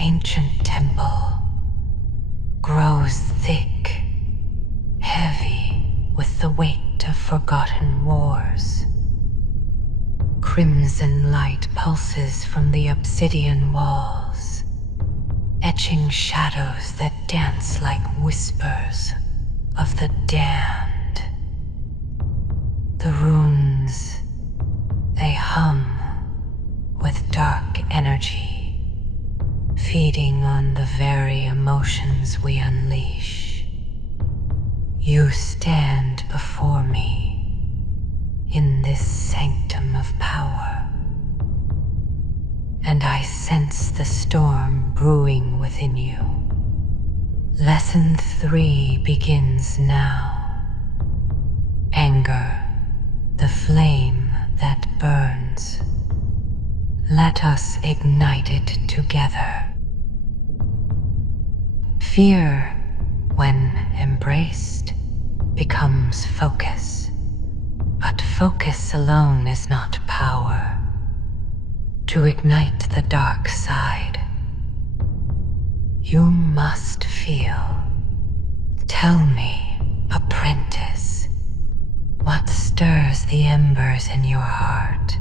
ancient temple grows thick, heavy with the weight of forgotten wars. Crimson light pulses from the obsidian walls, etching shadows that dance like whispers of the damned. The runes, they hum with dark energy, feeding on the very emotions we unleash. You stand before me in this sanctum of power, and I sense the storm brewing within you. Lesson 3 begins now. Anger, the flame that burns. Let us ignite it together. Fear, when embraced, becomes focus. But focus alone is not power. To ignite the dark side, you must feel. Tell me, apprentice, what stirs the embers in your heart?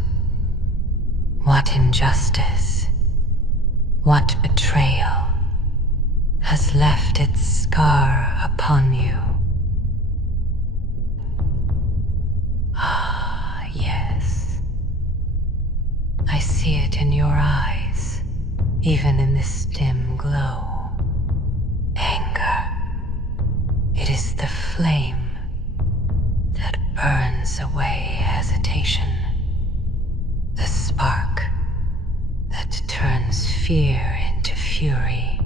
What injustice, what betrayal has left its scar upon you? Ah, yes. I see it in your eyes, even in this dim glow. Anger. It is the flame that burns away hesitation. The spark that turns fear into fury,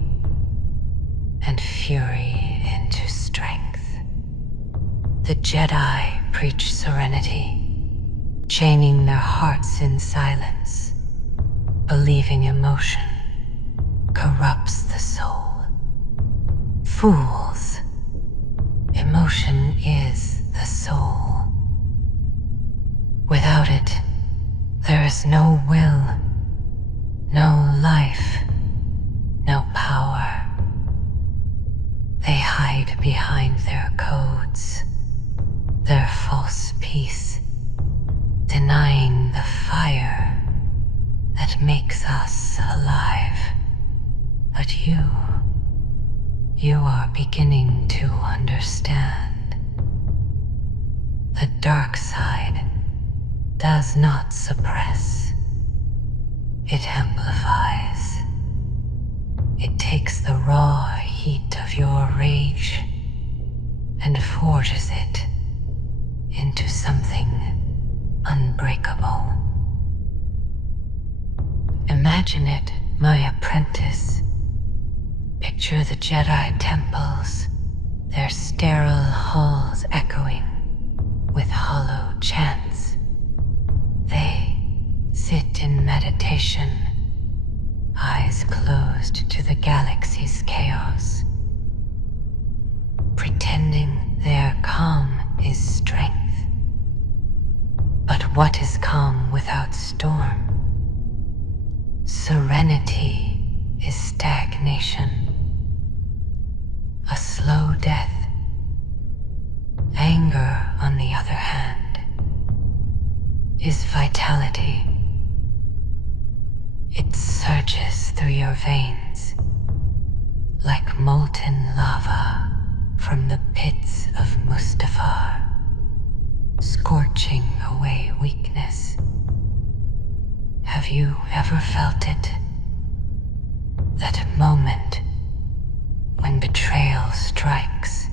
and fury into strength. The Jedi preach serenity, chaining their hearts in silence, believing emotion corrupts the soul. Fools, emotion is the soul. Without it, there is no will, no life, no power. They hide behind their codes, their false peace, denying the fire that makes us alive. But you are beginning to understand. The dark side does not suppress. It amplifies. It takes the raw heat of your rage and forges it into something unbreakable. Imagine it, my apprentice. Picture the Jedi temples, their sterile halls echoing with hollow chants. They sit in meditation, eyes closed to the galaxy's chaos, pretending their calm is strength. But what is calm without storm? Serenity is stagnation, a slow death. Anger, on the other hand, is vitality. It surges through your veins like molten lava from the pits of Mustafar, scorching away weakness. Have you ever felt it? That moment when betrayal strikes,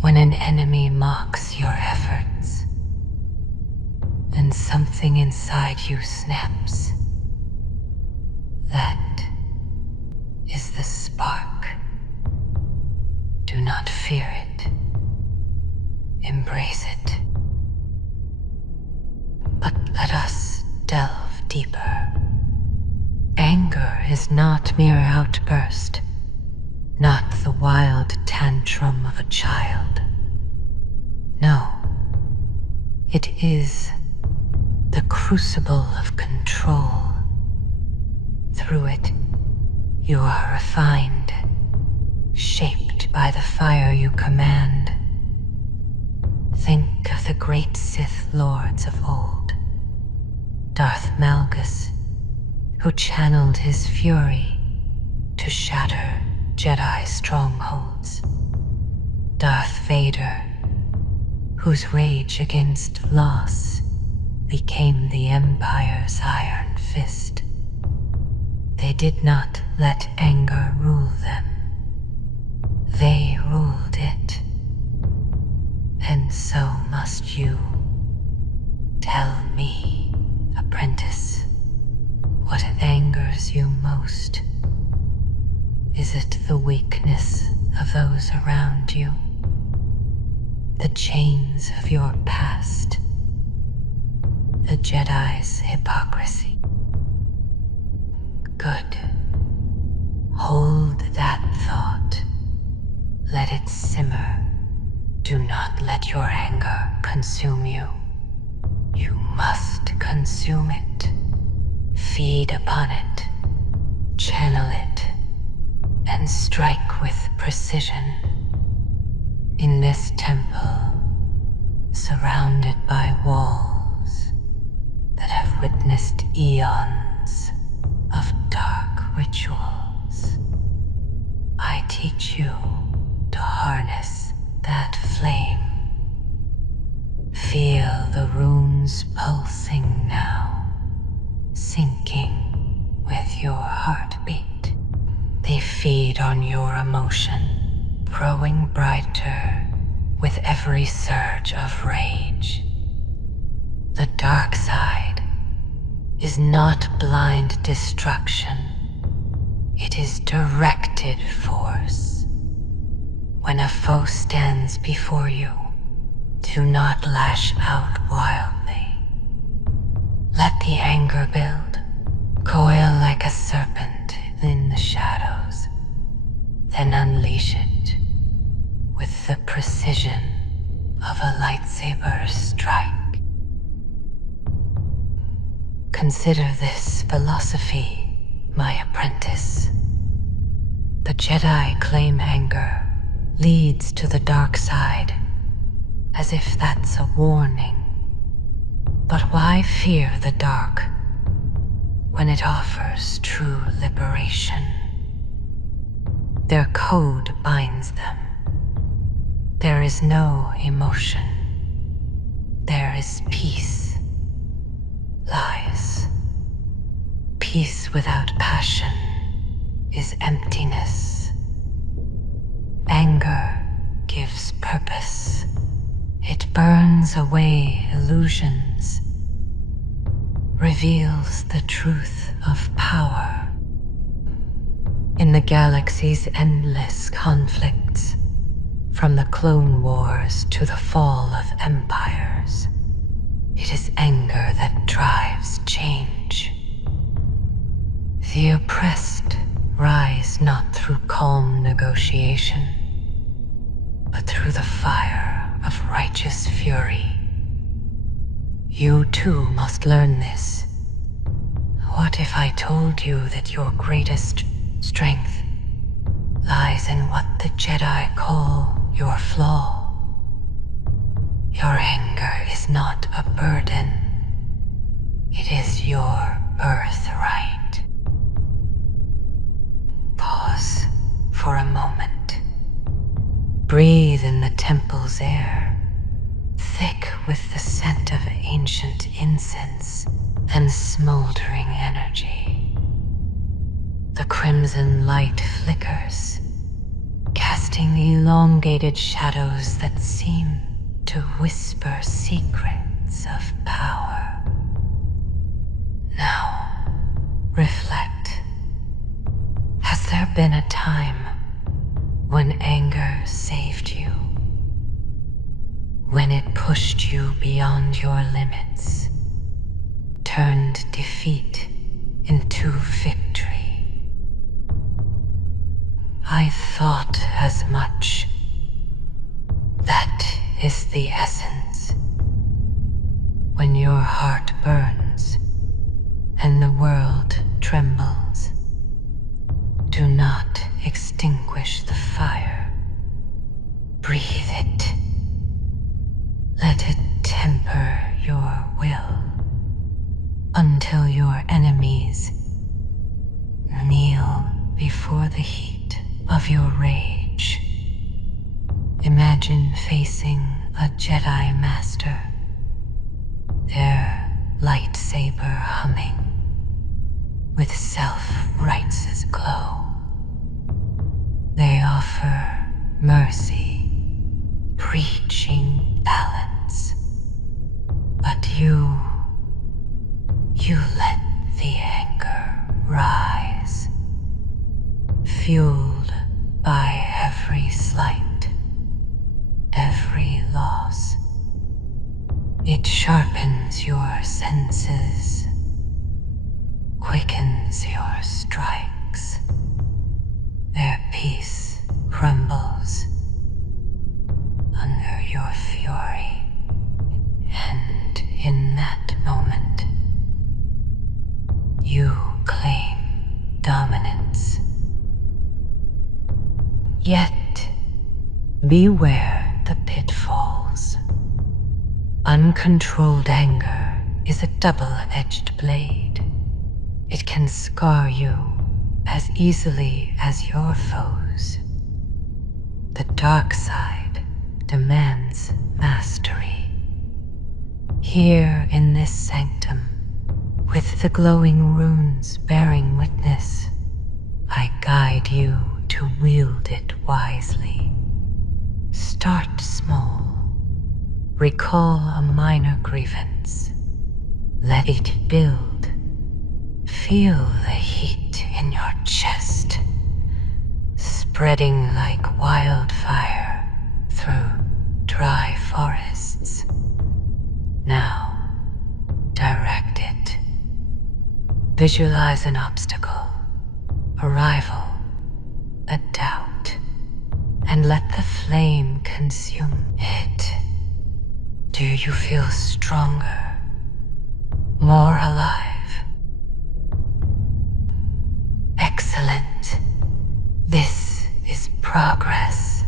when an enemy mocks your efforts, and something inside you snaps. That is the spark. Do not fear it. Embrace it. But let us delve deeper. Anger is not mere outburst, not the wild tantrum of a child. No, it is the crucible of control. Through it, You are refined, shaped by the fire you command. Think of the great Sith lords of old. Darth Malgus, who channeled his fury to shatter Jedi strongholds. Darth Vader, whose rage against loss became the Empire's iron fist. They did not let anger rule them. They ruled it. And so must you. Tell me, apprentice, what angers you most. Is it the weakness of those around you? The chains of your past? The Jedi's hypocrisy? Good. Hold that thought. Let it simmer. Do not let your anger consume you. You must consume it. Feed upon it. Channel it. And strike with precision. In this temple, surrounded by walls that have witnessed eons of dark rituals, I teach you to harness that flame. Feel the runes pulsing now, syncing with your heartbeat. They feed on your emotion, growing brighter with every surge of rage. The dark side is not blind destruction. It is directed force. When a foe stands before you, do not lash out wildly. Let the anger build, coil like a serpent in the shadows, then unleash it with the precision of a lightsaber strike. Consider this philosophy, my apprentice. The Jedi claim anger leads to the dark side, as if that's a warning. But why fear the dark when it offers true liberation? Their code binds them. There is no emotion. There is peace. Lies. Peace without passion is emptiness. Anger gives purpose. It burns away illusions, reveals the truth of power. In the galaxy's endless conflicts, from the Clone Wars to the fall of empires, it is anger that drives change. The oppressed rise not through calm negotiation, but through the fire of righteous fury. You too must learn this. What if I told you that your greatest strength lies in what the Jedi call your flaw? Your anger is not a burden. It is your birthright. Pause for a moment. Breathe in the temple's air, thick with the scent of ancient incense and smoldering energy. The crimson light flickers, casting elongated shadows that seem to whisper secrets of power. Now, reflect. Has there been a time when anger saved you? When it pushed you beyond your limits, turned defeat into victory? I thought as much. That is the essence. When your heart burns and the world trembles, do enemies. Kneel before the heat of your rage. Imagine facing a Jedi Master, their lightsaber humming with self-righteous glow. They offer mercy, preaching balance, but you let the anger rise, fueled by every slight, every loss. It sharpens your senses, quickens your strikes. Their peace crumbles under your fury, and in that moment, you claim dominance. Yet, beware the pitfalls. Uncontrolled anger is a double-edged blade. It can scar you as easily as your foes. The dark side demands mastery. Here in this sanctum, with the glowing runes bearing witness, I guide you to wield it wisely. Start small. Recall a minor grievance. Let it build. Feel the heat in your chest, spreading like wildfire through dry forests. Now, direct it. Visualize an obstacle, a rival, a doubt, and let the flame consume it. Do you feel stronger, more alive? Excellent. This is progress.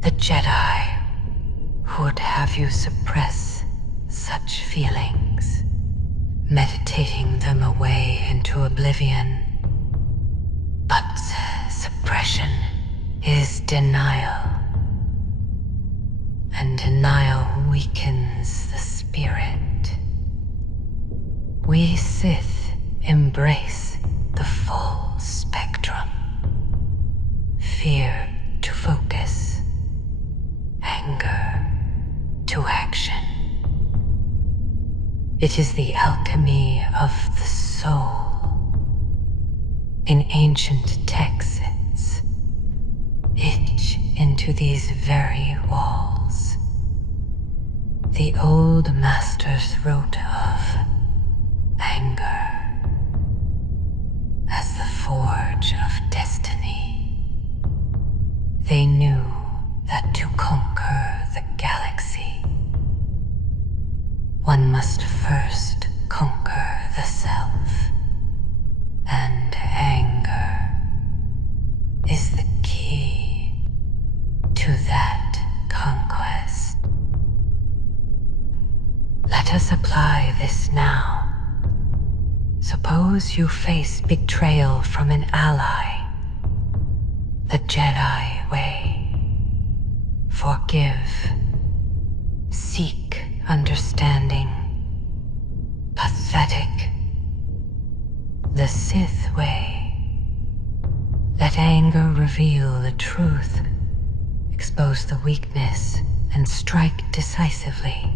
The Jedi would have you suppress such feelings, meditating them away into oblivion. But suppression is denial, and denial weakens the spirit. We Sith embrace the full spectrum. Fear to focus, anger to action. It is the alchemy of the soul. In ancient texts, etch into these very walls. The old masters wrote of anger as the forge of destiny. They knew that to conquer the galaxy, one must first conquer the self, and anger is the key to that conquest. Let us apply this now. Suppose you face betrayal from an ally. The Jedi way. Forgive. Seek understanding. Pathetic. The Sith way. Let anger reveal the truth. Expose the weakness and strike decisively.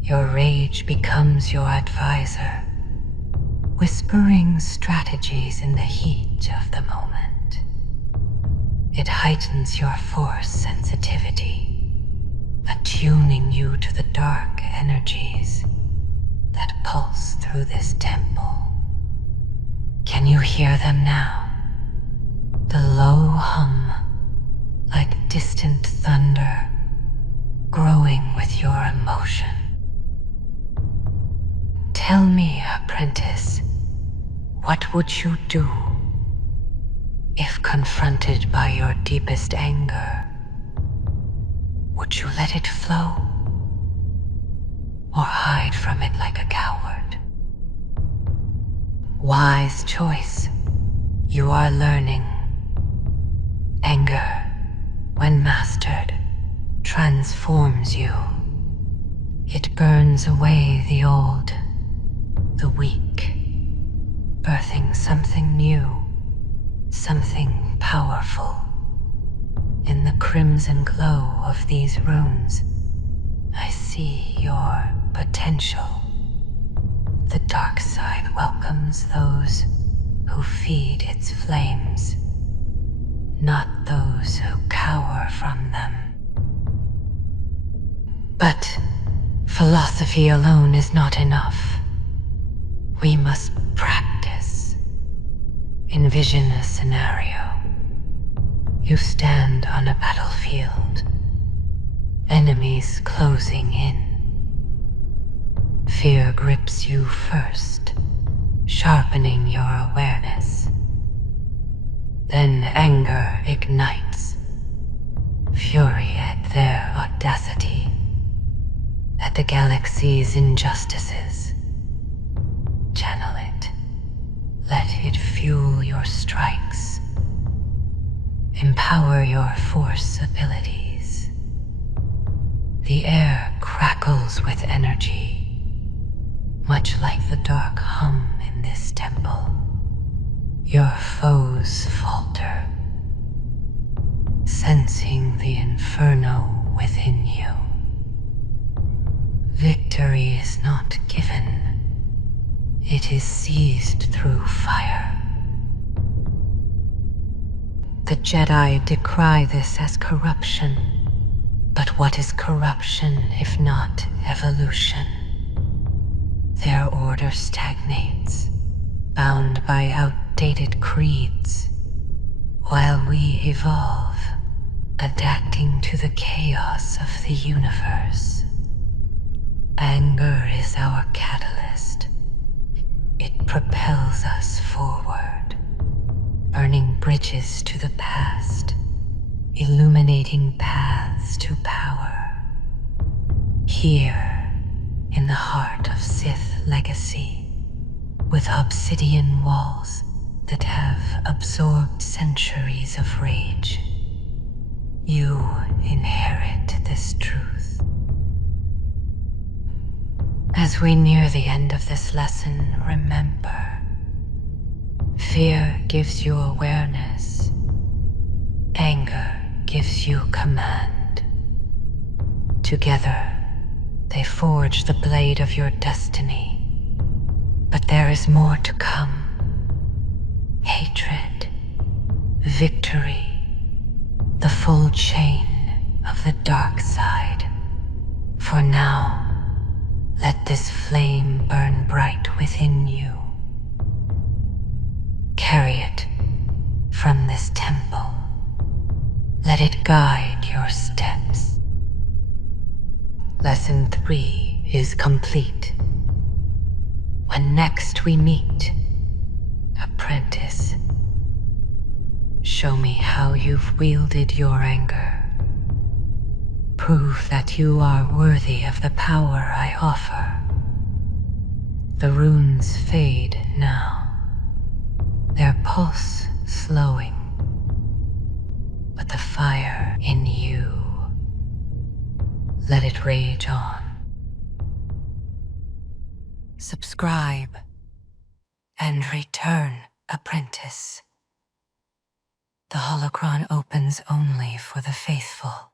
Your rage becomes your advisor, whispering strategies in the heat of the moment. It heightens your force sensitivity, attuning you to the dark energies that pulse through this temple. Can you hear them now? The low hum, like distant thunder, growing with your emotion. Tell me, apprentice, what would you do if confronted by your deepest anger? Would you let it flow? Or hide from it like a coward? Wise choice. You are learning. Anger, when mastered, transforms you. It burns away the old, the weak, birthing something new, something powerful. In the crimson glow of these runes, I see your potential. The dark side welcomes those who feed its flames, not those who cower from them. But philosophy alone is not enough. We must practice. Envision a scenario. You stand on a battlefield. Enemies closing in. Fear grips you first, sharpening your awareness. Then anger ignites. Fury at their audacity, at the galaxy's injustices. Channel it. Let it fuel your strikes. Empower your force abilities. The air crackles with energy, much like the dark hum in this temple. Your foes falter, sensing the inferno within you. Victory is not given. It is seized through fire. The Jedi decry this as corruption. But what is corruption if not evolution? Their order stagnates, bound by outdated creeds, while we evolve, adapting to the chaos of the universe. Anger is our catalyst. It propels us forward, burning bridges to the past, illuminating paths to power. Here, in the heart of Sith legacy, with obsidian walls that have absorbed centuries of rage, you inherit this truth. As we near the end of this lesson, remember, fear gives you awareness. Anger gives you command. Together, they forge the blade of your destiny. But there is more to come. Hatred, victory, the full chain of the dark side. For now, let this flame burn bright within you. Carry it from this temple. Let it guide your steps. Lesson 3 is complete. When next we meet, apprentice, show me how you've wielded your anger. Prove that you are worthy of the power I offer. The runes fade now, their pulse slowing, but the fire in you, let it rage on. Subscribe and return, apprentice. The holocron opens only for the faithful.